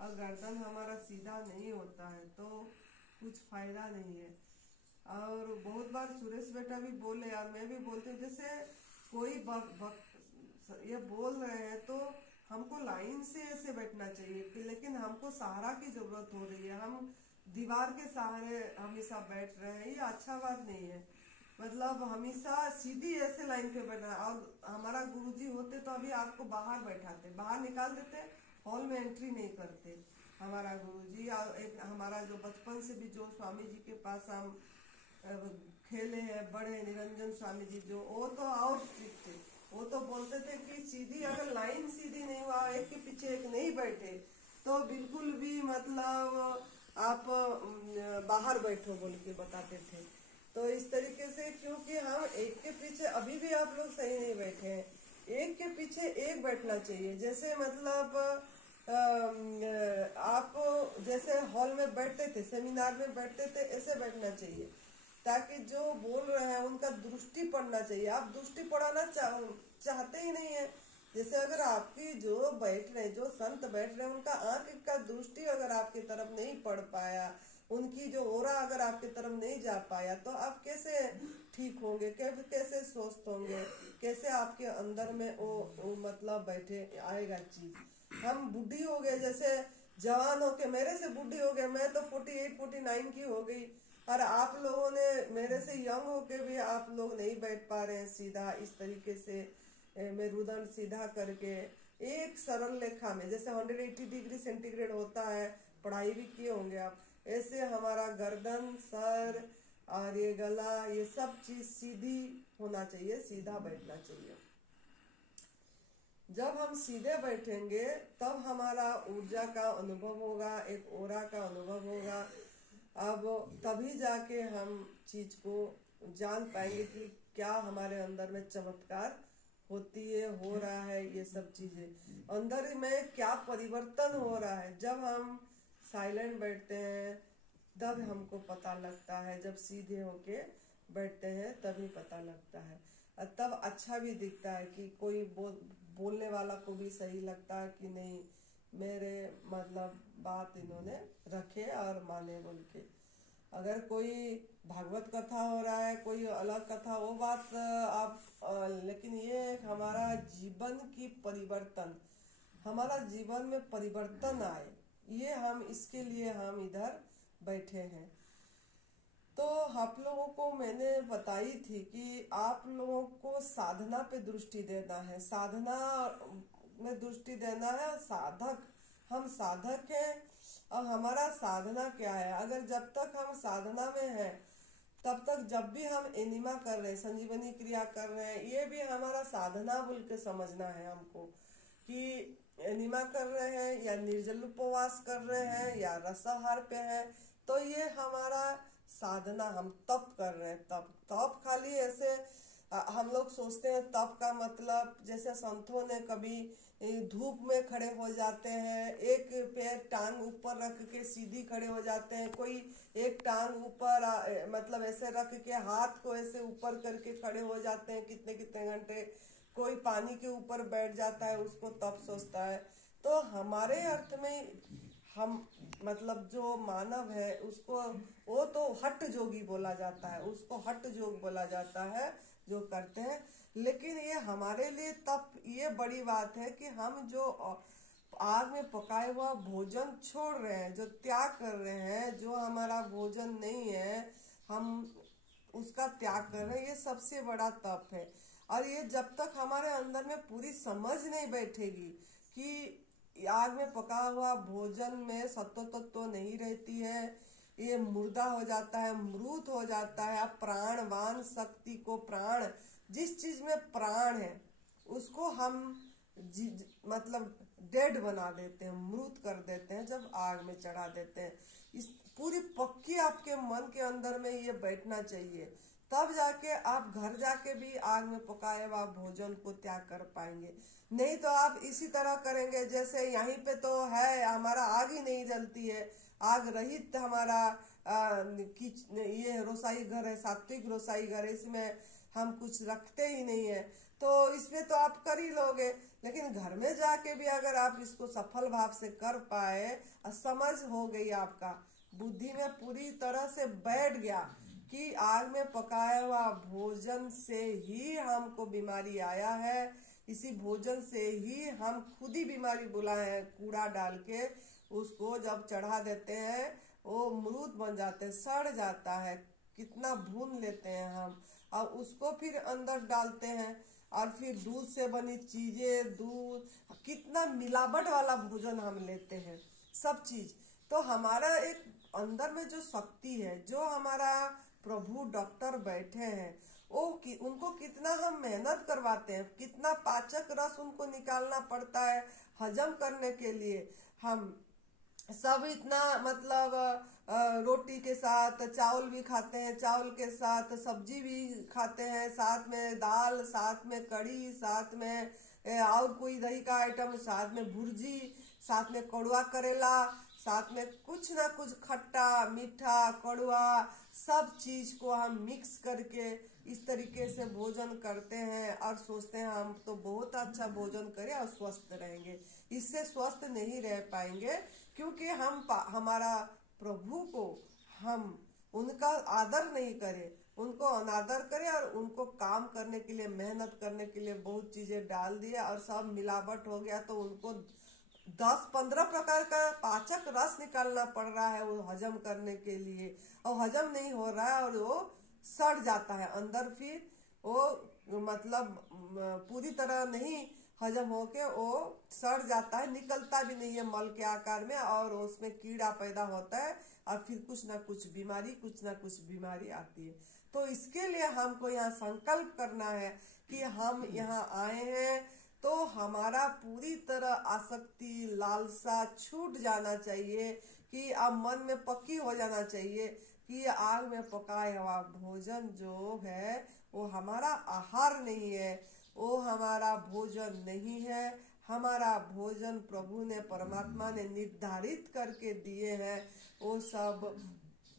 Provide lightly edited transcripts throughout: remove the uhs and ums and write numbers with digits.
और गर्दन हमारा सीधा नहीं होता है तो कुछ फायदा नहीं है। और बहुत बार सुरेश बेटा भी बोले और मैं भी बोलती हूँ, जैसे कोई ये बोल रहे हैं तो हमको लाइन से ऐसे बैठना चाहिए लेकिन हमको सहारा की जरूरत हो रही है, हम दीवार के सहारे हमेशा बैठ रहे हैं, ये अच्छा बात नहीं है। मतलब हमेशा सीधी ऐसे लाइन पे बैठना। और हमारा गुरुजी होते तो अभी आपको बाहर बैठाते, बाहर निकाल देते, हॉल में एंट्री नहीं करते हमारा गुरुजी। और एक हमारा जो बचपन से भी जो स्वामी जी के पास हम खेले हैं बड़े, निरंजन स्वामी जी, जो वो तो और स्ट्रिक्ट थे। वो तो बोलते थे कि सीधी अगर लाइन सीधी नहीं हुआ, एक के पीछे एक नहीं बैठे तो बिल्कुल भी मतलब आप बाहर बैठो बोल के बताते थे। तो इस तरीके से, क्योंकि हम एक के पीछे अभी भी आप लोग सही नहीं बैठे हैं, एक के पीछे एक बैठना चाहिए। जैसे मतलब आप जैसे हॉल में बैठते थे, सेमिनार में बैठते थे, ऐसे बैठना चाहिए ताकि जो बोल रहे हैं उनका दृष्टि पड़ना चाहिए। आप दृष्टि पड़ाना चाहते ही नहीं है। जैसे अगर आपकी जो बैठ रहे, जो संत बैठ रहे हैं, उनका आंख का दृष्टि अगर आपकी तरफ नहीं पड़ पाया, उनकी जो ओरा अगर आपकी तरफ नहीं जा पाया, तो आप कैसे ठीक होंगे, कैसे स्वस्थ होंगे, कैसे आपके अंदर में वो मतलब बैठे आएगा चीज। हम बुढ़ी हो गए, जैसे जवान होके मेरे से बुढ़ी हो गए, मैं तो 48 49 की हो गई, और आप लोगों ने मेरे से यंग होके भी आप लोग नहीं बैठ पा रहे हैं सीधा इस तरीके से मेरुदंड सीधा करके एक सरल रेखा में। जैसे 180 डिग्री सेंटीग्रेड होता है, पढ़ाई भी किए होंगे आप, ऐसे हमारा गर्दन, सर और ये गला, ये सब चीज सीधी होना चाहिए, सीधा बैठना चाहिए। जब हम सीधे बैठेंगे तब हमारा ऊर्जा का अनुभव होगा, एक ओरा का अनुभव होगा। अब तभी जाके हम चीज को जान पाएंगे कि क्या हमारे अंदर में चमत्कार होती है, हो रहा है, ये सब चीजें अंदर में क्या परिवर्तन हो रहा है। जब हम साइलेंट बैठते हैं तब हमको पता लगता है, जब सीधे होके बैठते हैं तभी पता लगता है। और तब अच्छा भी दिखता है कि कोई बोलने वाला को भी सही लगता है कि नहीं, मेरे मतलब बात इन्होंने रखे और माने बोल के। अगर कोई भागवत कथा हो रहा है, कोई अलग कथा, वो बात आप लेकिन ये हमारा जीवन की परिवर्तन, हमारा जीवन में परिवर्तन आए, ये हम इसके लिए हम इधर बैठे हैं। तो आप लोगों को मैंने बताई थी कि आप लोगों को साधना पे दृष्टि देना है, साधना में दृष्टि देना है। साधक, हम साधक हैं और हमारा साधना क्या है। अगर जब तक हम साधना में हैं तब तक, जब भी हम एनिमा कर रहे हैं, संजीवनी क्रिया कर रहे हैं, ये भी हमारा साधना बोल के समझना है हमको कि एनिमा कर रहे हैं या निर्जल उपवास कर रहे हैं या रसाहार पे हैं, तो ये हमारा साधना, हम तप कर रहे हैं। तप खाली ऐसे हम लोग सोचते हैं तप का मतलब जैसे संतों ने कभी धूप में खड़े हो जाते हैं, एक पैर टांग ऊपर रख के सीधी खड़े हो जाते हैं, कोई एक टांग ऊपर मतलब ऐसे रख के हाथ को ऐसे ऊपर करके खड़े हो जाते हैं कितने कितने घंटे, कोई पानी के ऊपर बैठ जाता है, उसको तप सोचता है। तो हमारे अर्थ में हम मतलब जो मानव है उसको, वो तो हठ जोगी बोला जाता है, उसको हठ जोग बोला जाता है जो करते हैं। लेकिन ये हमारे लिए तप ये बड़ी बात है कि हम जो आग में पकाए हुआ भोजन छोड़ रहे हैं, जो त्याग कर रहे हैं, जो हमारा भोजन नहीं है हम उसका त्याग कर रहे हैं, ये सबसे बड़ा तप है। और ये जब तक हमारे अंदर में पूरी समझ नहीं बैठेगी कि आग में पका हुआ भोजन में सत्व तत्व नहीं रहती है, ये मुर्दा हो जाता है, मृत हो जाता है। आप प्राणवान शक्ति को, प्राण, जिस चीज में प्राण है उसको हम मतलब डेड बना देते हैं, मृत कर देते हैं जब आग में चढ़ा देते हैं। इस पूरी पक्की आपके मन के अंदर में ये बैठना चाहिए, तब जाके आप घर जाके भी आग में पकाए हुआ भोजन को त्याग कर पाएंगे। नहीं तो आप इसी तरह करेंगे जैसे यहीं पे तो है हमारा आग ही नहीं जलती है, आग रहित हमारा ये रोसाई घर है, सात्विक रोसाई घर है, इसमें हम कुछ रखते ही नहीं है, तो इसमें तो आप कर ही लोगे। लेकिन घर में जाके भी अगर आप इसको सफल भाव से कर पाए और समझ हो गई, आपका बुद्धि में पूरी तरह से बैठ गया कि आग में पकाया हुआ भोजन से ही हमको बीमारी आया है, इसी भोजन से ही हम खुद ही बीमारी बुलाए हैं। कूड़ा डाल के उसको जब चढ़ा देते हैं वो मृत बन जाते हैं, सड़ जाता है, कितना भून लेते हैं हम, और उसको फिर अंदर डालते हैं। और फिर दूध से बनी चीजें, दूध, कितना मिलावट वाला भोजन हम लेते हैं, सब चीज। तो हमारा एक अंदर में जो शक्ति है, जो हमारा प्रभु डॉक्टर बैठे हैं, वो उनको कितना हम मेहनत करवाते हैं, कितना पाचक रस उनको निकालना पड़ता है हजम करने के लिए। हम सब इतना मतलब रोटी के साथ चावल भी खाते हैं, चावल के साथ सब्जी भी खाते हैं, साथ में दाल, साथ में कढ़ी, साथ में और कोई दही का आइटम, साथ में भुर्जी, साथ में कड़वा करेला, साथ में कुछ ना कुछ खट्टा मीठा कड़वा, सब चीज को हम मिक्स करके इस तरीके से भोजन करते हैं और सोचते हैं हम तो बहुत अच्छा भोजन करें और स्वस्थ रहेंगे। इससे स्वस्थ नहीं रह पाएंगे, क्योंकि हम हमारा प्रभु को हम उनका आदर नहीं करें, उनको अनादर करें और उनको काम करने के लिए, मेहनत करने के लिए बहुत चीजें डाल दिया और सब मिलावट हो गया। तो उनको 10-15 प्रकार का पाचक रस निकालना पड़ रहा है वो हजम करने के लिए, और हजम नहीं हो रहा है और वो सड़ जाता है अंदर। फिर वो मतलब पूरी तरह नहीं हजम होके वो सड़ जाता है, निकलता भी नहीं है मल के आकार में, और उसमें कीड़ा पैदा होता है और फिर कुछ ना कुछ बीमारी आती है। तो इसके लिए हमको यहाँ संकल्प करना है कि हम यहाँ आए हैं तो हमारा पूरी तरह आसक्ति, लालसा छूट जाना चाहिए, कि अब मन में पक्की हो जाना चाहिए कि आग में पकाया हुआ भोजन जो है वो हमारा आहार नहीं है, वो हमारा भोजन नहीं है। हमारा भोजन प्रभु ने, परमात्मा ने निर्धारित करके दिए हैं। वो सब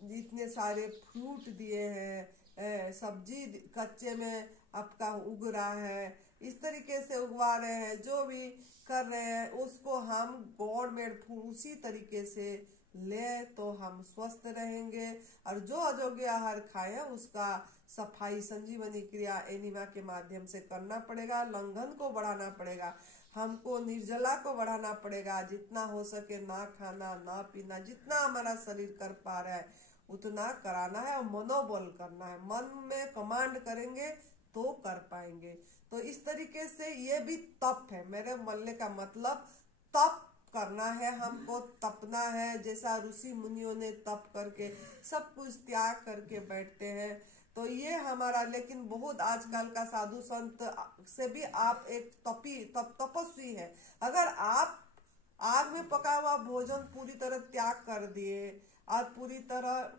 जितने सारे फ्रूट दिए हैं, सब्जी कच्चे में आपका उग रहा है, इस तरीके से उगवा रहे हैं, जो भी कर रहे हैं उसको हम गॉड मेड फूड उसी तरीके से ले तो हम स्वस्थ रहेंगे। और जो अयोग्य आहार खाए उसका सफाई संजीवनी क्रिया एनिमा के माध्यम से करना पड़ेगा, लंघन को बढ़ाना पड़ेगा, हमको निर्जला को बढ़ाना पड़ेगा, जितना हो सके ना खाना ना पीना, जितना हमारा शरीर कर पा रहा है उतना कराना है, और मनोबल करना है, मन में कमांड करेंगे तो कर पाएंगे। तो इस तरीके से ये भी तप है, मेरे बोलने का मतलब तप करना है, हमको तपना है, जैसा ऋषि मुनियों ने तप करके सब कुछ त्याग करके बैठते हैं। तो ये हमारा, लेकिन बहुत आजकल का साधु संत से भी आप एक तपस्वी है। अगर आप आग में पका हुआ भोजन पूरी तरह त्याग कर दिए और पूरी तरह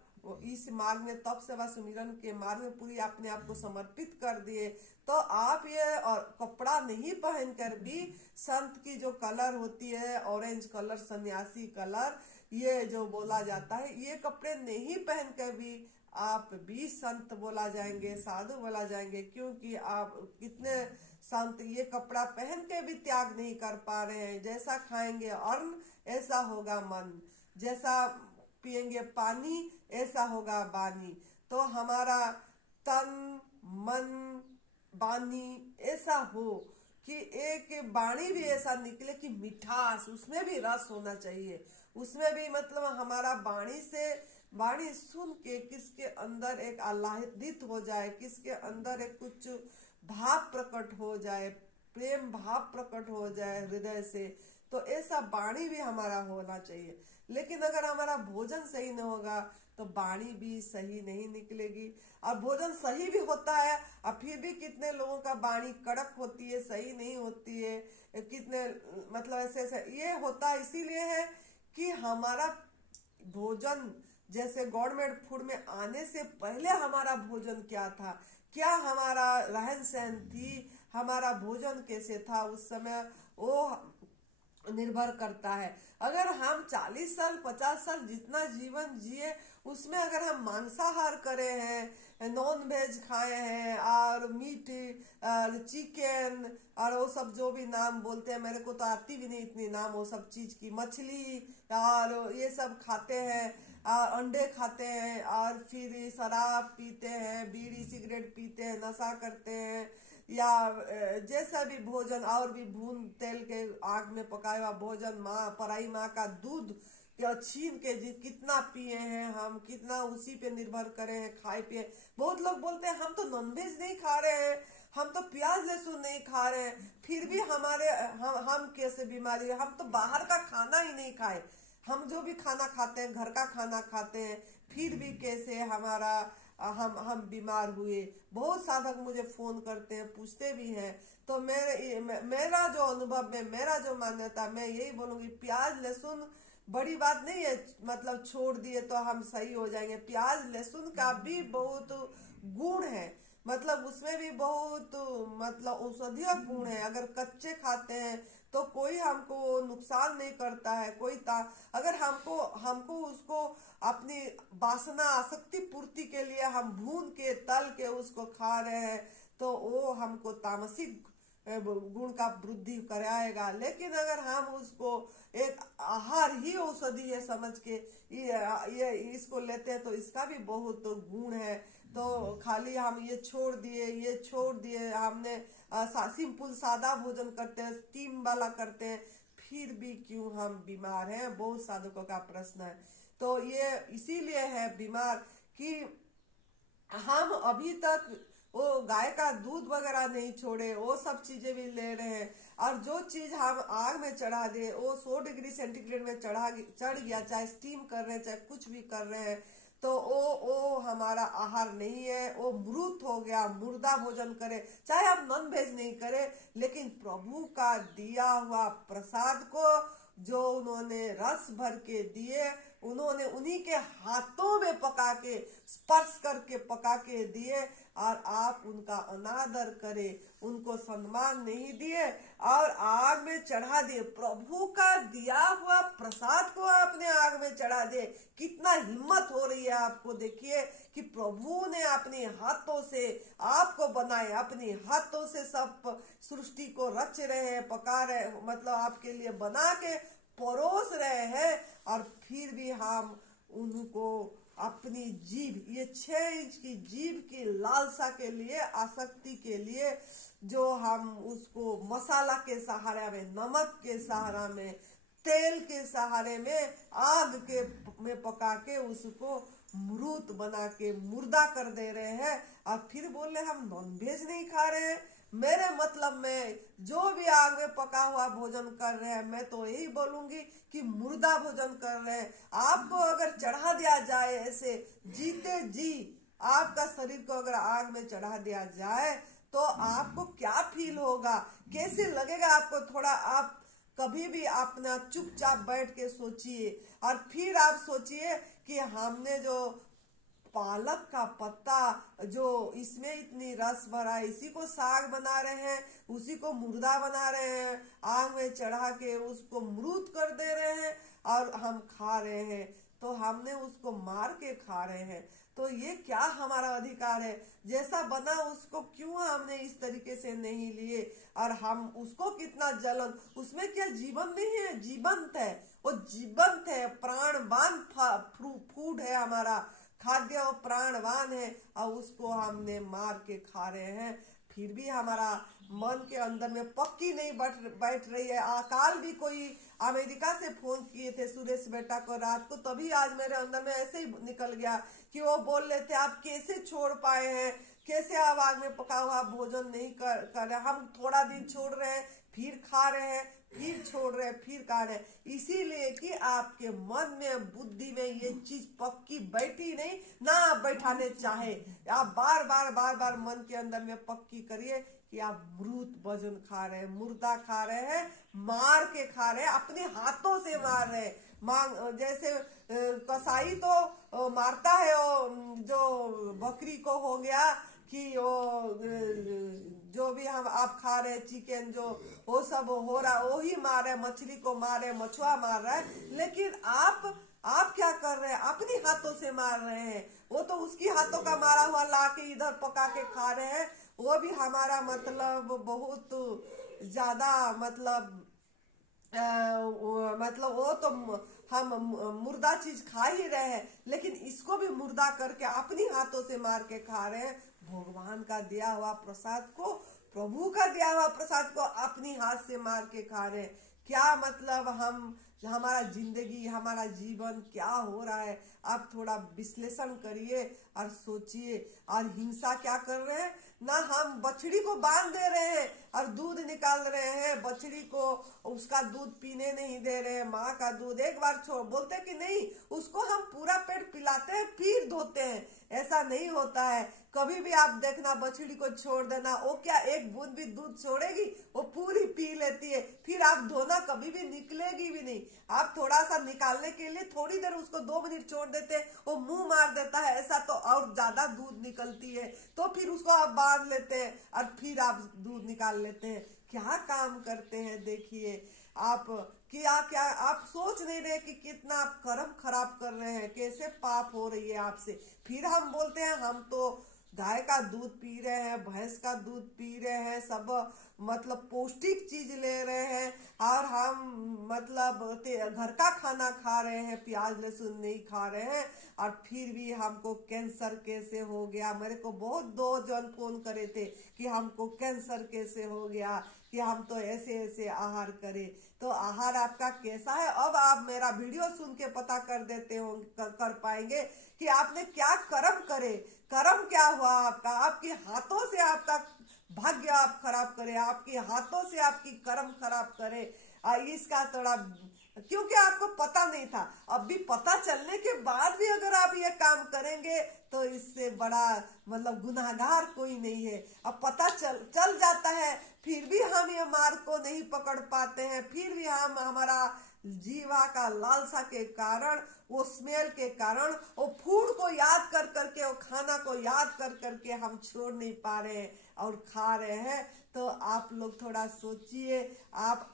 इस मार्ग में तप सेवा सुमिरन के मार्ग में पूरी अपने आप को समर्पित कर दिए, तो आप ये और कपड़ा नहीं पहनकर भी संत की जो कलर होती है, ऑरेंज कलर, सन्यासी कलर, ये जो बोला जाता है, ये कपड़े नहीं पहनकर भी आप भी संत बोला जाएंगे, साधु बोला जाएंगे। क्योंकि आप कितने संत ये कपड़ा पहन के भी त्याग नहीं कर पा रहे हैं। जैसा खाएंगे अन्न ऐसा होगा मन, जैसा पिएंगे पानी ऐसा होगा वाणी। तो हमारा तन मन वाणी ऐसा हो कि एक वाणी भी ऐसा निकले कि मिठास, उसमें भी रस होना चाहिए, उसमें भी मतलब हमारा वाणी सुन के किसके अंदर एक आह्लादित हो जाए, किसके अंदर एक कुछ भाव प्रकट हो जाए, प्रेम भाव प्रकट हो जाए हृदय से, तो ऐसा वाणी भी हमारा होना चाहिए। लेकिन अगर हमारा भोजन सही नहीं होगा तो वाणी भी सही नहीं निकलेगी। और भोजन सही भी होता है और फिर भी कितने लोगों का वाणी कड़क होती है, सही नहीं होती है, कितने मतलब ऐसे ये होता इसीलिए है कि हमारा भोजन जैसे गवर्नमेंट फूड में आने से पहले हमारा भोजन क्या था, क्या हमारा रहन सहन थी, हमारा भोजन कैसे था उस समय, वो निर्भर करता है। अगर हम 40 साल 50 साल जितना जीवन जिए उसमें अगर हम मांसाहार करे हैं, नॉन वेज खाए हैं और मीट और चिकन और वो सब जो भी नाम बोलते हैं, मेरे को तो आती भी नहीं इतनी नाम वो सब चीज की, मछली और ये सब खाते हैं और अंडे खाते हैं और फिर शराब पीते हैं, बीड़ी सिगरेट पीते हैं, नशा करते हैं या जैसा भी भोजन और भी भून तेल के आग में पकाया हुआ भोजन, माँ पराई माँ का दूध या छीन के जी कितना पिए हैं हम, कितना उसी पे निर्भर करे हैं, खाए पिए। बहुत लोग बोलते हैं हम तो नॉनवेज नहीं खा रहे हैं, हम तो प्याज लहसुन नहीं खा रहे हैं, फिर भी हमारे हम कैसे बीमारी है। हम तो बाहर का खाना ही नहीं खाए, हम जो भी खाना खाते हैं घर का खाना खाते हैं, फिर भी कैसे हमारा हम बीमार हुए। बहुत साधक मुझे फोन करते हैं, पूछते भी हैं। तो मेरा जो अनुभव में, मेरा जो मान्यता, मैं यही बोलूंगी प्याज लहसुन बड़ी बात नहीं है, मतलब छोड़ दिए तो हम सही हो जाएंगे। प्याज लहसुन का भी बहुत गुण है, मतलब उसमें भी बहुत मतलब औषधीय गुण है। अगर कच्चे खाते हैं तो कोई हमको नुकसान नहीं करता है, अगर हमको हमको उसको अपनी वासना आसक्ति पूर्ति के लिए हम भून के तल के उसको खा रहे हैं तो वो हमको तामसिक गुण का वृद्धि कराएगा। लेकिन अगर हम उसको एक आहार ही औषधि है समझ के ये इसको लेते हैं तो इसका भी बहुत गुण है। तो खाली हम ये छोड़ दिए हमने सिंपल सादा भोजन करते हैं, स्टीम वाला करते हैं, फिर भी क्यों हम बीमार हैं, बहुत साधकों का प्रश्न है। तो ये इसीलिए है बीमार कि हम अभी तक वो गाय का दूध वगैरह नहीं छोड़े, वो सब चीजें भी ले रहे हैं। और जो चीज हम आग में चढ़ा दे वो 100 डिग्री सेंटीग्रेड में चढ़ गया, चाहे स्टीम कर रहे हैं चाहे कुछ भी कर रहे हैं, तो वो हमारा आहार नहीं है, वो मृत हो गया। मुर्दा भोजन करे, चाहे आप नॉन वेज नहीं करे, लेकिन प्रभु का दिया हुआ प्रसाद को जो उन्होंने रस भर के दिए, उन्होंने उन्हीं के हाथों में पका के स्पर्श करके पका के दिए और आप उनका अनादर करे, उनको सम्मान नहीं दिए और आग में चढ़ा दिए। प्रभु का दिया हुआ प्रसाद को आपने आग में चढ़ा दिए, कितना हिम्मत हो रही है आपको। देखिए कि प्रभु ने अपने हाथों से आपको बनाए, अपने हाथों से सब सृष्टि को रच रहे हैं, पका रहे, मतलब आपके लिए बना के परोस रहे हैं, और फिर भी हम उनको अपनी जीभ, ये 6 इंच की जीभ की लालसा के लिए, आसक्ति के लिए, जो हम उसको मसाला के सहारे में, नमक के सहारा में, तेल के सहारे में, आग के में पका के उसको मृत बना के मुर्दा कर दे रहे हैं, और फिर बोल रहे हम नॉनवेज नहीं खा रहे हैं। मेरे मतलब में जो भी आग में पका हुआ भोजन कर रहे हैं, मैं तो यही बोलूंगी कि मुर्दा भोजन कर रहे हैं। आपको अगर चढ़ा दिया जाए ऐसे जीते जी, आपका शरीर को अगर आग में चढ़ा दिया जाए तो आपको क्या फील होगा, कैसे लगेगा आपको। थोड़ा आप कभी भी अपना चुपचाप बैठ के सोचिए और फिर आप सोचिए कि हमने जो पालक का पत्ता जो इसमें इतनी रस भरा है, इसी को साग बना रहे हैं, उसी को मुर्दा बना रहे हैं, आग में चढ़ा के उसको मृत कर दे रहे हैं और हम खा रहे हैं, तो हमने उसको मार के खा रहे हैं। तो ये क्या हमारा अधिकार है? जैसा बना उसको क्यों हमने इस तरीके से नहीं लिए, और हम उसको कितना जलन, उसमें क्या जीवन नहीं है? जीवंत है, वो जीवंत है, प्राणवान फूड है, हमारा खाद्य और प्राणवान है, और उसको हमने मार के खा रहे हैं। फिर भी हमारा मन के अंदर में पक्की नहीं बैठ रही है। अकाल भी कोई अमेरिका से फोन किए थे सुरेश बेटा को रात को, तभी आज मेरे अंदर में ऐसे ही निकल गया कि वो बोल रहे थे आप कैसे छोड़ पाए हैं, कैसे आप आग में पका हुआ भोजन नहीं कर रहे। हम थोड़ा दिन छोड़ रहे हैं, फिर खा रहे हैं, फिर छोड़ रहे हैं, फिर खा रहे हैं, इसीलिए कि आपके मन में, बुद्धि में ये चीज पक्की बैठी नहीं, ना आप बैठाने चाहे। आप बार बार मन के अंदर में पक्की करिए कि आप मृत भोजन खा रहे हैं, मुर्दा खा रहे हैं, मार के खा रहे हैं, अपने हाथों से मार रहे हैं। जैसे कसाई तो मारता है जो बकरी को हो गया कि वो जो भी हम आप खा रहे चिकन जो वो सब हो रहा, वो ही मार रहे, मछली को मार रहे, मछुआ मार रहा है, लेकिन आप क्या कर रहे हैं? अपनी हाथों से मार रहे हैं। वो तो उसकी हाथों का मारा हुआ ला के इधर पका के खा रहे हैं। वो भी हमारा मतलब बहुत ज्यादा मतलब वो तो हम मुर्दा चीज खा ही रहे हैं, लेकिन इसको भी मुर्दा करके अपनी हाथों से मार के खा रहे हैं। भगवान का दिया हुआ प्रसाद को, प्रभु का दिया हुआ प्रसाद को अपनी हाथ से मार के खा रहे हैं। क्या मतलब हमारा जिंदगी, हमारा जीवन क्या हो रहा है? आप थोड़ा विश्लेषण करिए और सोचिए। और हिंसा क्या कर रहे हैं ना, हम बछड़ी को बांध दे रहे हैं और दूध निकाल रहे हैं, बछड़ी को उसका दूध पीने नहीं दे रहे हैं, माँ का दूध एक बार छोड़ बोलते कि नहीं, उसको हम पूरा पेट पिलाते हैं फिर धोते हैं। ऐसा नहीं होता है। कभी भी आप देखना, बछड़ी को छोड़ देना, वो क्या एक बूंद भी दूध छोड़ेगी? वो पूरी पी लेती है। फिर आप धोना, कभी भी निकलेगी भी नहीं। आप थोड़ा सा निकालने के लिए थोड़ी देर उसको 2 मिनट छोड़ देते हैं, वो मुंह मार देता है, ऐसा तो और ज्यादा दूध निकलती है। तो फिर उसको आप बांध लेते हैं और फिर आप दूध निकाल लेते हैं। क्या काम करते हैं देखिए आप। क्या आप सोच नहीं रहे कि कितना आप कर्म खराब कर रहे हैं, कैसे पाप हो रही है आपसे। फिर हम बोलते हैं हम तो गाय का दूध पी रहे हैं, भैंस का दूध पी रहे हैं, सब मतलब पौष्टिक चीज ले रहे हैं, और हम मतलब घर का खाना खा रहे हैं, प्याज लहसुन नहीं खा रहे हैं, और फिर भी हमको कैंसर कैसे हो गया। मेरे को बहुत 2 जन फोन करे थे कि हमको कैंसर कैसे हो गया, कि हम तो ऐसे ऐसे आहार करें। तो आहार आपका कैसा है? अब आप मेरा वीडियो सुन के पता कर देते हो, कर पाएंगे कि आपने क्या कर्म करे। कर्म क्या हुआ आपका? आपके हाथों से आपका भाग्य आप खराब करे, आपके हाथों से आपकी कर्म खराब करे। इसका थोड़ा, क्योंकि आपको पता नहीं था। अब भी पता चलने के बाद भी अगर आप ये काम करेंगे तो इससे बड़ा मतलब गुनाहगार कोई नहीं है। अब पता चल जाता है, फिर भी हम ये मार्ग को नहीं पकड़ पाते हैं, फिर भी हम हमारा जीवा का लालसा के कारण, वो स्मेल के कारण, वो फूड को याद कर करके, वो खाना को याद कर करके हम छोड़ नहीं पा रहे हैं और खा रहे हैं। तो आप लोग थोड़ा सोचिए, आप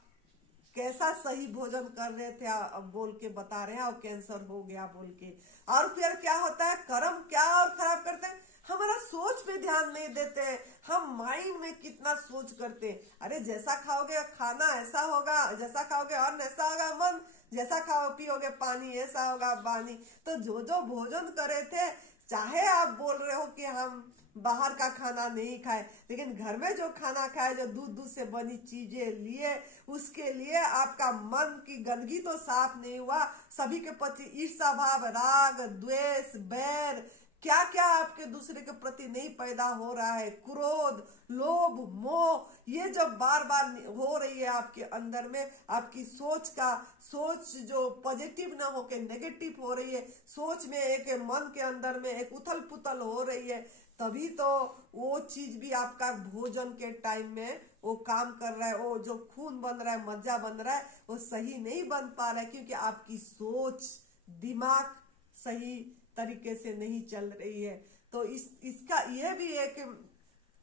कैसा सही भोजन कर रहे थे अब बोल के बता रहे हैं और कैंसर हो गया बोल के। और फिर क्या होता है, कर्म क्या और खराब करते हैं, हमारा सोच पे ध्यान नहीं देते हैं। हम माइंड में कितना सोच करते हैं, अरे जैसा खाओगे खाना ऐसा होगा, जैसा खाओगे अन्न ऐसा होगा मन, जैसा खाओ पियोगे पानी ऐसा होगा पानी। तो जो भोजन करे थे, चाहे आप बोल रहे हो कि हम बाहर का खाना नहीं खाए, लेकिन घर में जो खाना खाए, जो दूध से बनी चीजें लिए, उसके लिए आपका मन की गंदगी तो साफ नहीं हुआ। सभी के प्रति ईर्ष्या भाव, राग, द्वेष, बैर, क्या क्या आपके दूसरे के प्रति नहीं पैदा हो रहा है, क्रोध, लोभ, मोह, ये जब बार बार हो रही है आपके अंदर में, आपकी सोच जो पॉजिटिव ना होके नेगेटिव हो रही है, सोच में एक मन के अंदर में एक उथल पुथल हो रही है, तभी तो वो चीज भी आपका भोजन के टाइम में वो काम कर रहा है। वो जो खून बन रहा है, मज्जा बन रहा है, वो सही नहीं बन पा रहा है, क्योंकि आपकी सोच, दिमाग सही तरीके से नहीं चल रही है। तो इसका यह भी एक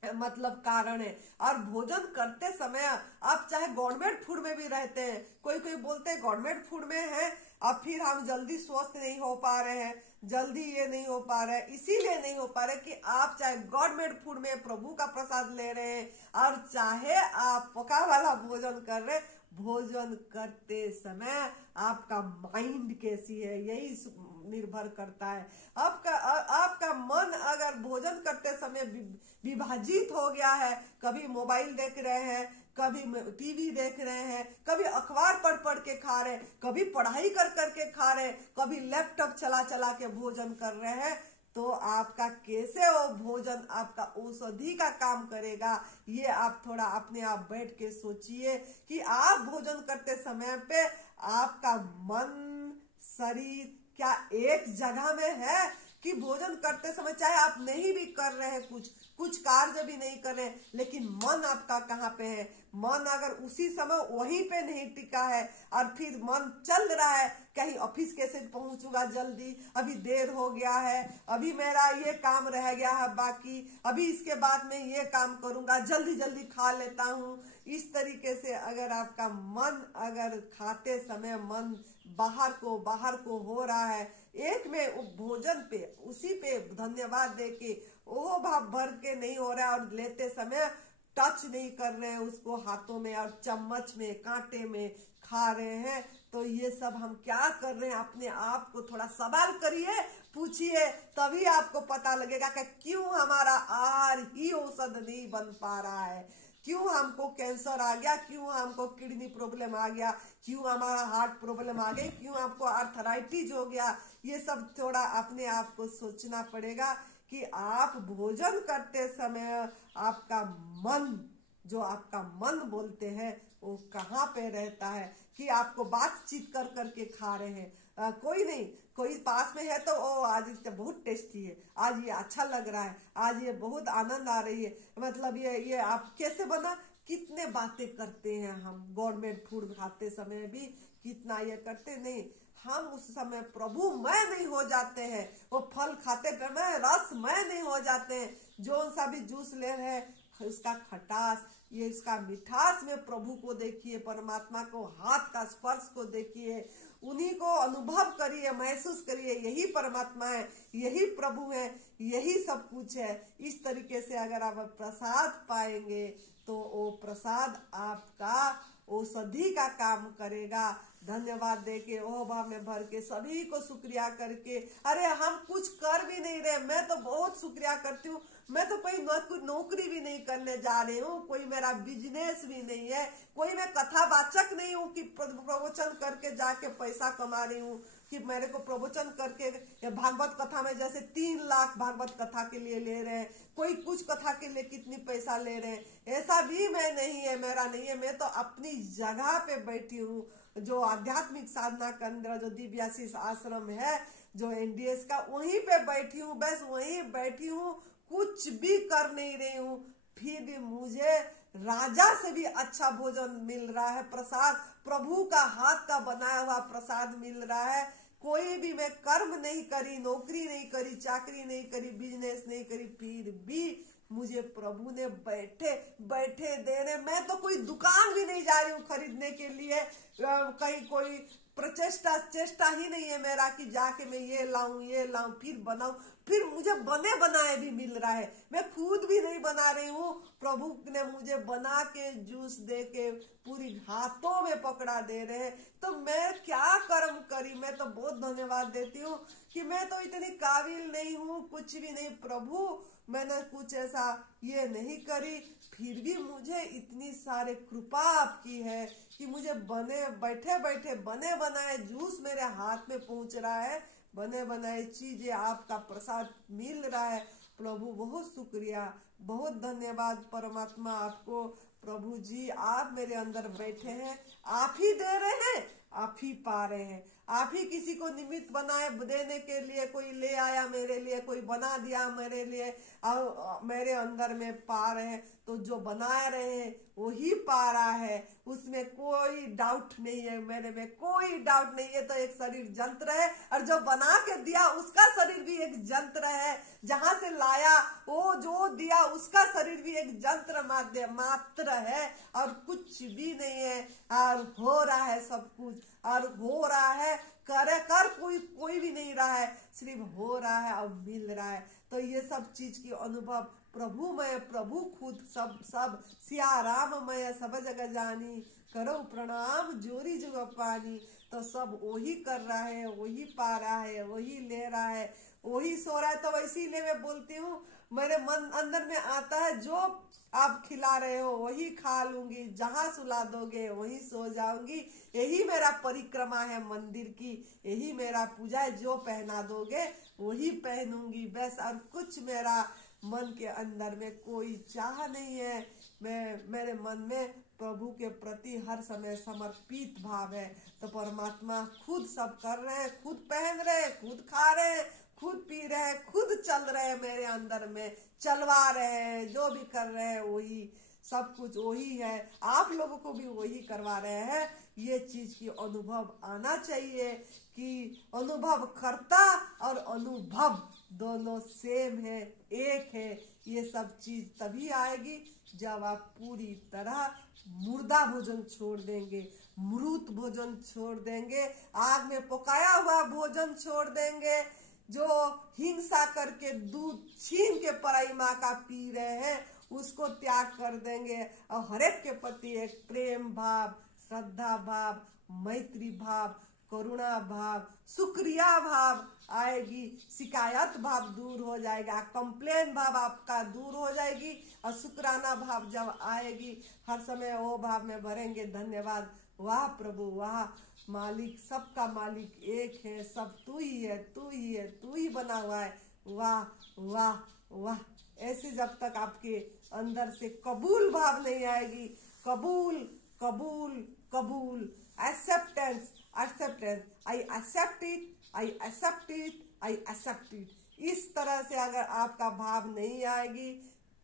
मतलब कारण है। और भोजन करते समय आप चाहे गवर्नमेंट फूड में भी रहते हैं, कोई बोलते हैं गवर्नमेंट फूड में है अब फिर हम जल्दी स्वस्थ नहीं हो पा रहे हैं, जल्दी ये नहीं हो पा रहा है, इसीलिए नहीं हो पा रहे कि आप चाहे गवर्नमेंट फूड में प्रभु का प्रसाद ले रहे हैं और चाहे आप पका वाला भोजन कर रहे हैं। भोजन करते समय आपका माइंड कैसी है, यही निर्भर करता है। आपका मन अगर भोजन करते समय विभाजित हो गया है, कभी मोबाइल देख रहे हैं, कभी टीवी देख रहे हैं, कभी अखबार पढ़ के खा रहे हैं, कभी पढ़ाई कर करके खा रहे हैं, कभी लैपटॉप चला के भोजन कर रहे हैं, तो आपका कैसे वो भोजन आपका औषधि का काम करेगा। ये आप थोड़ा अपने आप बैठ के सोचिए कि आप भोजन करते समय पे आपका मन, शरीर क्या एक जगह में है, कि भोजन करते समय चाहे आप नहीं भी कर रहे हैं, कुछ कार्य भी नहीं कर रहे हैं, लेकिन मन आपका कहाँ पे है। मन अगर उसी समय वहीं पे नहीं टिका है और फिर मन चल रहा है, कहीं ऑफिस कैसे पहुंचूंगा जल्दी, अभी देर हो गया है, अभी मेरा ये काम रह गया है बाकी, अभी इसके बाद में ये काम करूंगा, जल्दी जल्दी खा लेता हूँ। इस तरीके से अगर आपका मन अगर खाते समय मन बाहर को हो रहा है, एक में भोजन पे उसी पे धन्यवाद दे के वो भाव भर के नहीं हो रहा है और लेते समय टच नहीं कर रहे हैं उसको हाथों में और चम्मच में कांटे में खा रहे हैं, तो ये सब हम क्या कर रहे हैं? अपने आप को थोड़ा सवाल करिए, पूछिए, तभी आपको पता लगेगा कि क्यों हमारा आहार ही औषध नहीं बन पा रहा है, क्यों हमको कैंसर आ गया, क्यों हमको किडनी प्रॉब्लम आ गया, क्यों हमारा हार्ट प्रॉब्लम आ गई, क्यों आपको आर्थराइटिस हो गया। ये सब थोड़ा अपने आप को सोचना पड़ेगा कि आप भोजन करते समय आपका मन, जो आपका मन बोलते हैं वो कहाँ पे रहता है, कि आपको बातचीत कर करके खा रहे हैं। कोई नहीं, कोई पास में है तो ओ आज इसका बहुत टेस्टी है, आज ये अच्छा लग रहा है, आज ये बहुत आनंद आ रही है, मतलब ये आप कैसे बना, कितने बातें करते हैं हम। गवर्नमेंट फूड खाते समय भी कितना ये करते नहीं, हम उस समय प्रभुमय नहीं हो जाते हैं। वो फल खाते समय रसमय नहीं हो जाते हैं। जो सा भी जूस ले रहे हैं उसका खटास, ये इसका मिठास में प्रभु को देखिए, परमात्मा को हाथ का स्पर्श को देखिए, उन्हीं को अनुभव करिए, महसूस करिए, यही परमात्मा है, यही प्रभु है, यही सब कुछ है। इस तरीके से अगर आप प्रसाद पाएंगे तो वो प्रसाद आपका औषधि का काम करेगा। धन्यवाद देके ओह भाव में भर के सभी को शुक्रिया करके, अरे हम कुछ कर भी नहीं रहे, मैं तो बहुत शुक्रिया करती हूँ, मैं तो कोई नौकरी भी नहीं करने जा रही हूँ, कोई मेरा बिजनेस भी नहीं है, कोई मैं कथावाचक नहीं हूँ कि प्रवचन करके जाके पैसा कमा रही हूँ, कि मेरे को प्रवचन करके भागवत कथा में जैसे 3 लाख भागवत कथा के लिए ले रहे हैं, कोई कुछ कथा के लिए कितनी पैसा ले रहे हैं, ऐसा भी मैं नहीं है, मेरा नहीं है। मैं तो अपनी जगह पे बैठी हूँ, जो आध्यात्मिक साधना केंद्र जो दिव्याशीष आश्रम है, जो NDS का, वहीं पे बैठी हूँ, बस वहीं बैठी हूँ, कुछ भी कर नहीं रही हूँ, फिर भी मुझे राजा से भी अच्छा भोजन मिल रहा है, प्रसाद प्रभु का हाथ का बनाया हुआ प्रसाद मिल रहा है। कोई भी मैं कर्म नहीं करी, नौकरी नहीं करी, चाकरी नहीं करी, बिजनेस नहीं करी, फिर भी मुझे प्रभु ने बैठे बैठे दे रहे। मैं तो कोई दुकान भी नहीं जा रही हूँ खरीदने के लिए, कहीं कोई चेष्टा ही नहीं है मेरा कि जाके मैं ये लाऊं फिर बनाऊं, फिर मुझे बने बनाए भी मिल रहा है, मैं खुद भी नहीं बना रही हूँ, प्रभु ने मुझे बना के जूस दे के पूरी हाथों में पकड़ा दे रहे हैं। तो मैं क्या कर्म करी? मैं तो बहुत धन्यवाद देती हूँ कि मैं तो इतनी काबिल नहीं हूँ, कुछ भी नहीं प्रभु, मैंने कुछ ऐसा ये नहीं करी, फिर भी मुझे इतनी सारे कृपा आपकी है कि मुझे बैठे बैठे बने बनाए जूस मेरे हाथ में पहुंच रहा है, बने बनाए चीजें आपका प्रसाद मिल रहा है। प्रभु बहुत शुक्रिया, बहुत धन्यवाद परमात्मा आपको। प्रभु जी आप मेरे अंदर बैठे हैं, आप ही दे रहे हैं, आप ही पा रहे हैं, आप ही किसी को निमित्त बनाए देने के लिए, कोई ले आया मेरे लिए, कोई बना दिया मेरे लिए, और मेरे अंदर में पा रहे हैं। तो जो बना रहे हैं वही पा रहा है, उसमें कोई डाउट नहीं है, मेरे में कोई डाउट नहीं है। तो एक शरीर जंत्र है और जो बना के दिया उसका शरीर भी एक जंत्र है, जहां से लाया वो जो दिया उसका शरीर भी एक जंत्र मात्र है, और कुछ भी नहीं है, और हो रहा है सब कुछ, और हो रहा है, कर कोई भी नहीं रहा है, सिर्फ हो रहा है और मिल रहा है। तो ये सब चीज की अनुभव प्रभु खुद सब सिया राममय सब जगह जानी, करो प्रणाम जोरी जुग पानी। तो सब वही कर रहा है, वही पा रहा है, वही ले रहा है, वही सो रहा है। तो इसीलिए मैं बोलती हूँ, मेरे मन अंदर में आता है जो आप खिला रहे हो वही खा लूंगी, जहां सुला दोगे वही सो जाऊंगी, यही मेरा परिक्रमा है मंदिर की, यही मेरा पूजा है, जो पहना दोगे वही पहनूंगी बस। और कुछ मेरा मन के अंदर में कोई चाह नहीं है, मेरे मन में प्रभु के प्रति हर समय समर्पित भाव है। तो परमात्मा खुद सब कर रहे हैं, खुद पहन रहे हैं, खुद खा रहे हैं, खुद पी रहे हैं, खुद चल रहे हैं, मेरे अंदर में चलवा रहे हैं, जो भी कर रहे हैं वही सब कुछ वही है। आप लोगों को भी वही करवा रहे हैं ये चीज की अनुभव आना चाहिए कि अनुभव कर्ता और अनुभव दोनों सेम है, एक है। ये सब चीज तभी आएगी जब आप पूरी तरह मुर्दा भोजन छोड़ देंगे, मृत भोजन छोड़ देंगे, आग में पकाया हुआ भोजन छोड़ देंगे, जो हिंसा करके दूध छीन के पराई माँ का पी रहे हैं उसको त्याग कर देंगे और हरेक के प्रति एक प्रेम भाव, श्रद्धा भाव, मैत्री भाव, करुणा भाव, शुक्रिया भाव आएगी, शिकायत भाव दूर हो जाएगा, कंप्लेन भाव आपका दूर हो जाएगी और शुक्राना भाव जब आएगी हर समय वो भाव में भरेंगे, धन्यवाद, वाह प्रभु, वाह मालिक, सबका मालिक एक है, सब तू ही है, तू ही है, तू ही बना हुआ है, वाह वाह वाह। ऐसे जब तक आपके अंदर से कबूल भाव नहीं आएगी, कबूल कबूल कबूल, acceptance acceptance, I accept it, I accept it, I accept it, इस तरह से अगर आपका भाव नहीं आएगी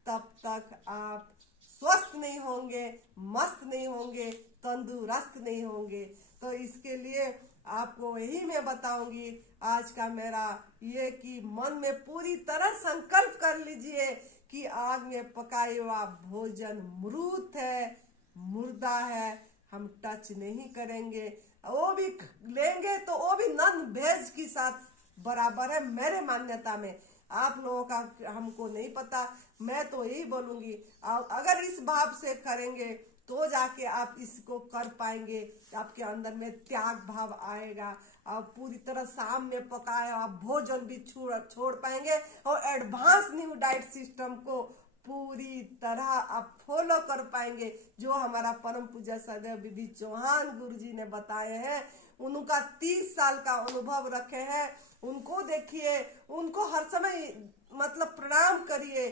तब तक आप स्वस्थ नहीं होंगे, मस्त नहीं होंगे, तंदुरुस्त नहीं होंगे। तो इसके लिए आपको यही मैं बताऊंगी आज का मेरा ये कि मन में पूरी तरह संकल्प कर लीजिए कि आग में पकाया हुआ भोजन मृत है, मुर्दा है, हम टच नहीं करेंगे, वो भी लेंगे तो वो भी नॉन वेज के साथ बराबर है मेरे मान्यता में। आप लोगों का हमको नहीं पता, मैं तो यही बोलूंगी अगर इस भाव से करेंगे तो जाके आप इसको कर पाएंगे, आपके अंदर में त्याग भाव आएगा, आप पूरी तरह शाम में पकाया आप भोजन भी छोड़ पाएंगे और एडवांस न्यू डाइट सिस्टम को पूरी तरह आप फॉलो कर पाएंगे जो हमारा परम पूज्य सदैव विधि चौहान गुरुजी ने बताए हैं। उनका 30 साल का अनुभव रखे हैं, उनको देखिए, उनको हर समय मतलब प्रणाम करिए,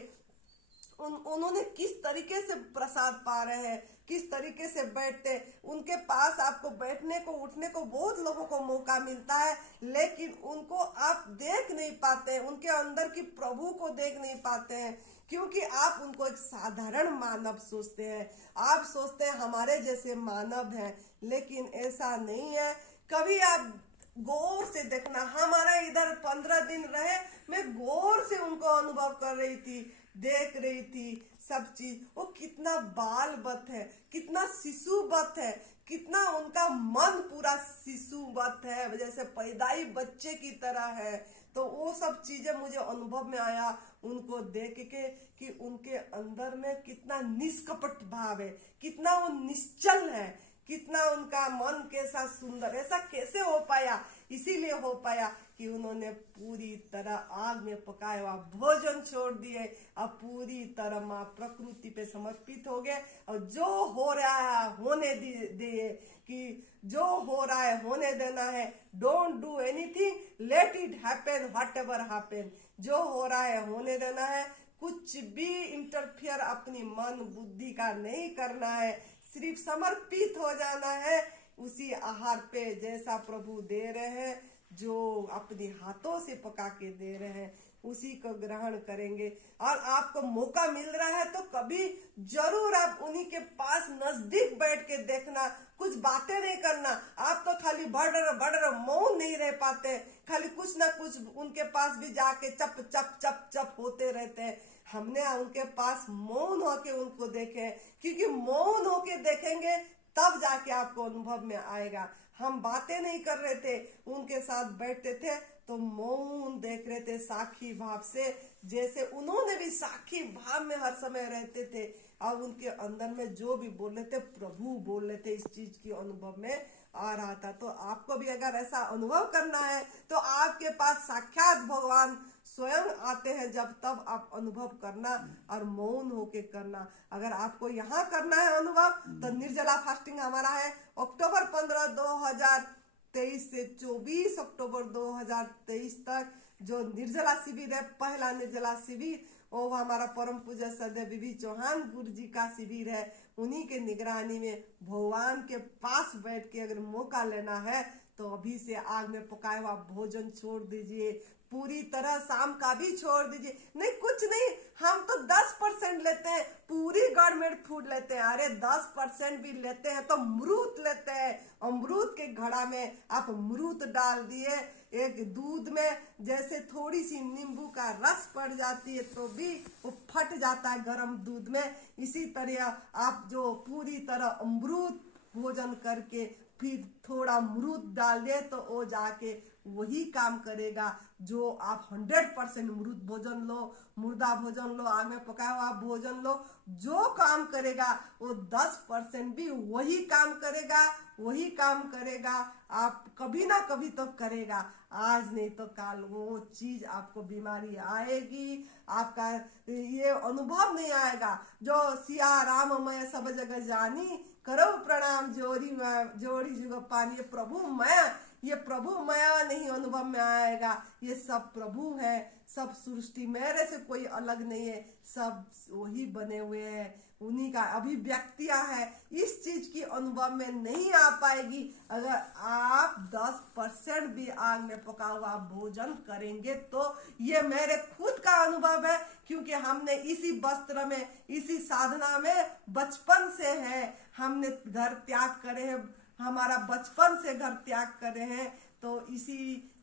उन्होंने किस तरीके से प्रसाद पा रहे हैं, किस तरीके से बैठते, उनके पास आपको बैठने को उठने को बहुत लोगों को मौका मिलता है लेकिन उनको आप देख नहीं पाते हैं, उनके अंदर की प्रभु को देख नहीं पाते हैं क्योंकि आप उनको एक साधारण मानव सोचते हैं, आप सोचते हैं हमारे जैसे मानव हैं, लेकिन ऐसा नहीं है। कभी आप गौर से देखना, हमारा इधर 15 दिन रहे, मैं गौर से उनको अनुभव कर रही थी, देख रही थी सब चीज, वो कितना बाल बत है, कितना शिशुवत है, कितना उनका मन पूरा शिशुवत है, जैसे पैदाई बच्चे की तरह है। तो वो सब चीजें मुझे अनुभव में आया उनको देख के कि उनके अंदर में कितना निष्कपट भाव है, कितना वो निश्चल है, कितना उनका मन कैसा सुंदर, ऐसा कैसे हो पाया? इसीलिए हो पाया कि उन्होंने पूरी तरह आग में पकाया हुआ भोजन छोड़ दिए और पूरी तरह माँ प्रकृति पे समर्पित हो गए और जो हो रहा है होने दिए, कि जो हो रहा है होने देना है, don't do anything, let it happen what ever happen, जो हो रहा है होने देना है, कुछ भी इंटरफियर अपनी मन बुद्धि का नहीं करना है, सिर्फ समर्पित हो जाना है उसी आहार पे जैसा प्रभु दे रहे हैं, जो अपने हाथों से पका के दे रहे हैं उसी को ग्रहण करेंगे। और आपको मौका मिल रहा है तो कभी जरूर आप उन्हीं के पास नजदीक बैठ के देखना, कुछ बातें नहीं करना, आप तो खाली बड़ मौन नहीं रह पाते, खाली कुछ ना कुछ उनके पास भी जाके चप चप चप चप होते रहते हैं। हमने उनके पास मौन होके उनको देखे, क्योंकि मौन होके देखेंगे तब जाके आपको अनुभव में आएगा। हम बातें नहीं कर रहे थे, उनके साथ बैठते थे तो मौन देख रहे थे साखी भाव से, जैसे उन्होंने भी साखी भाव में हर समय रहते थे और उनके अंदर में जो भी बोल रहे थे प्रभु बोल रहे थे, इस चीज की अनुभव में आ रहा था। तो आपको भी अगर ऐसा अनुभव करना है तो आपके पास साक्षात भगवान स्वयं आते हैं, जब तब आप अनुभव करना और मौन होके करना। अगर आपको यहाँ करना है अनुभव तो निर्जला फास्टिंग हमारा है अक्टूबर 15, 2023 से 24 अक्टूबर 2023 तक, जो निर्जला शिविर है, पहला निर्जला शिविर, वो हमारा परम पूज्य सदैव विधि चौहान गुरु जी का शिविर है। उन्हीं के निगरानी में भगवान के पास बैठ के अगर मौका लेना है तो अभी से आग में पकाया हुआ भोजन छोड़ दीजिए, पूरी तरह शाम का भी छोड़ दीजिए। नहीं कुछ नहीं, हम तो 10% लेते हैं, पूरी गवर्नमेंट फूड लेते हैं। अरे 10% भी लेते हैं तो अमरूद लेते हैं, अमरूद के घड़ा में आप अमरूद डाल दिए, एक दूध में जैसे थोड़ी सी नींबू का रस पड़ जाती है तो भी वो फट जाता है गर्म दूध में। इसी तरह आप जो पूरी तरह अमरूद भोजन करके फिर थोड़ा अमरूद डाल दे तो वो जाके वही काम करेगा जो आप 100% अमरूद भोजन लो, मुर्दा भोजन लो, आग में पकाया हुआ भोजन लो, जो काम करेगा वो 10% भी वही काम करेगा, वही काम करेगा। आप कभी ना कभी तो करेगा, आज नहीं तो कल वो चीज आपको बीमारी आएगी, आपका ये अनुभव नहीं आएगा। जो सिया राम मैं सब जगह जानी, करो प्रणाम जोड़ी जोड़ी जुग पानी, प्रभु मैं, ये प्रभु माया नहीं अनुभव में आएगा। ये सब प्रभु है, सब सृष्टि मेरे से कोई अलग नहीं है, सब वही बने हुए हैं, उन्हीं का अभिव्यक्तियां हैं। इस चीज की अनुभव में नहीं आ पाएगी अगर आप 10% भी आग में पका हुआ भोजन करेंगे। तो ये मेरे खुद का अनुभव है, क्योंकि हमने इसी वस्त्र में, इसी साधना में बचपन से है, हमने घर त्याग करे हैं, हमारा बचपन से घर त्याग करे हैं। तो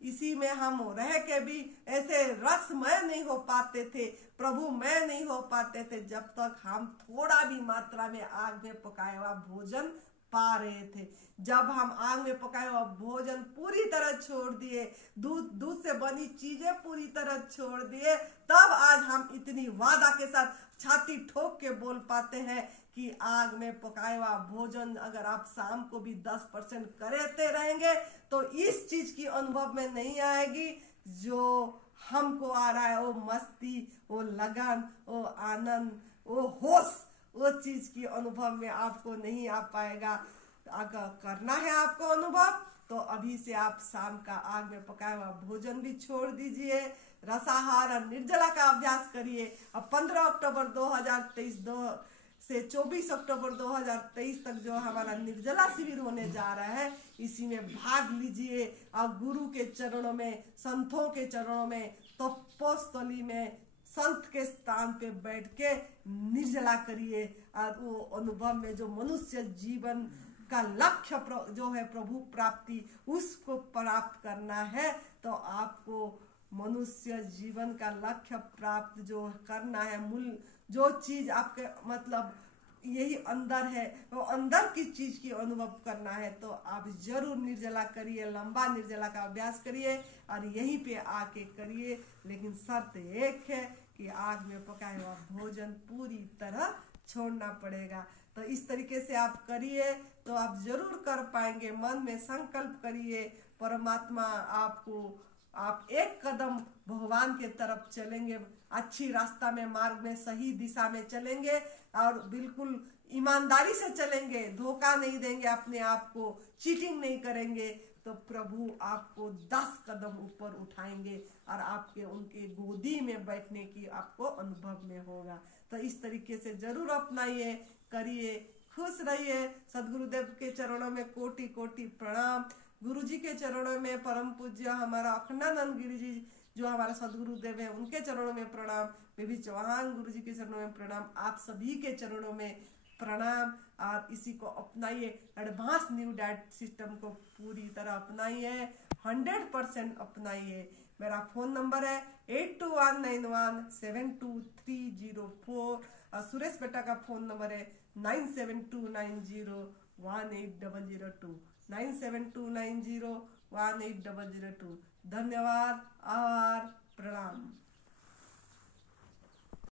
इसी में हम रह के भी ऐसे रसमय नहीं हो पाते थे, प्रभु मैं नहीं हो पाते थे, जब तक हम थोड़ा भी मात्रा में आग में पकाया हुआ भोजन पा रहे थे। जब हम आग में पकाया हुआ भोजन पूरी तरह छोड़ दिए, दूध से बनी चीजें पूरी तरह छोड़ दिए, तब आज हम इतनी वादा के साथ छाती ठोक के बोल पाते हैं कि आग में पकाया हुआ भोजन अगर आप शाम को भी 10% करते रहेंगे तो इस चीज की अनुभव में नहीं आएगी जो हमको आ रहा है, वो मस्ती, वो लगन, वो आनंद, वो होश, वो चीज की अनुभव में आपको नहीं आ पाएगा। अगर करना है आपको अनुभव तो अभी से आप शाम का आग में पकाया हुआ भोजन भी छोड़ दीजिए, रसाहार और निर्जला का अभ्यास करिए। अब 15 अक्टूबर 2023 से 24 अक्टूबर 2023 तक जो हमारा निर्जला शिविर होने जा रहा है, इसी में भाग लीजिए और गुरु के चरणों में, संतों के चरणों में, तपोस्थली में, संत के स्थान पे बैठ के निर्जला करिए। और वो अनुभव में जो मनुष्य जीवन का लक्ष्य जो है प्रभु प्राप्ति, उसको प्राप्त करना है तो आपको मनुष्य जीवन का लक्ष्य प्राप्त जो करना है, मूल जो चीज आपके मतलब यही अंदर है, वो अंदर की चीज की अनुभव करना है तो आप जरूर निर्जला करिए, लंबा निर्जला का अभ्यास करिए और यहीं पे आके करिए। लेकिन शर्त एक है कि आग में पकाया हुआ भोजन पूरी तरह छोड़ना पड़ेगा। तो इस तरीके से आप करिए तो आप जरूर कर पाएंगे। मन में संकल्प करिए, परमात्मा आपको, आप एक कदम भगवान के तरफ चलेंगे, अच्छी रास्ता में, मार्ग में, सही दिशा में चलेंगे और बिल्कुल ईमानदारी से चलेंगे, धोखा नहीं देंगे अपने आप को, चीटिंग नहीं करेंगे, तो प्रभु आपको 10 कदम ऊपर उठाएंगे और आपके उनके गोदी में बैठने की आपको अनुभव में होगा। तो इस तरीके से जरूर अपनाइए, करिए, खुश रहिए। सदगुरुदेव के चरणों में कोटि कोटि प्रणाम। गुरु जी के चरणों में परम पूज्य हमारा अखंडानंद गिरी जी जो हमारा सदगुरुदेव है, उनके चरणों में प्रणाम। बेबी चौहान गुरु जी के चरणों में प्रणाम। आप सभी के चरणों में प्रणाम। आप इसी को अपनाइए, एडवांस न्यू डाइट सिस्टम को पूरी तरह अपनाइए, 100% अपनाइए। मेरा फोन नंबर है 8219172304 और सुरेश बेटा का फोन नंबर है 9729018002 9729018002। धन्यवाद, आभार, प्रणाम।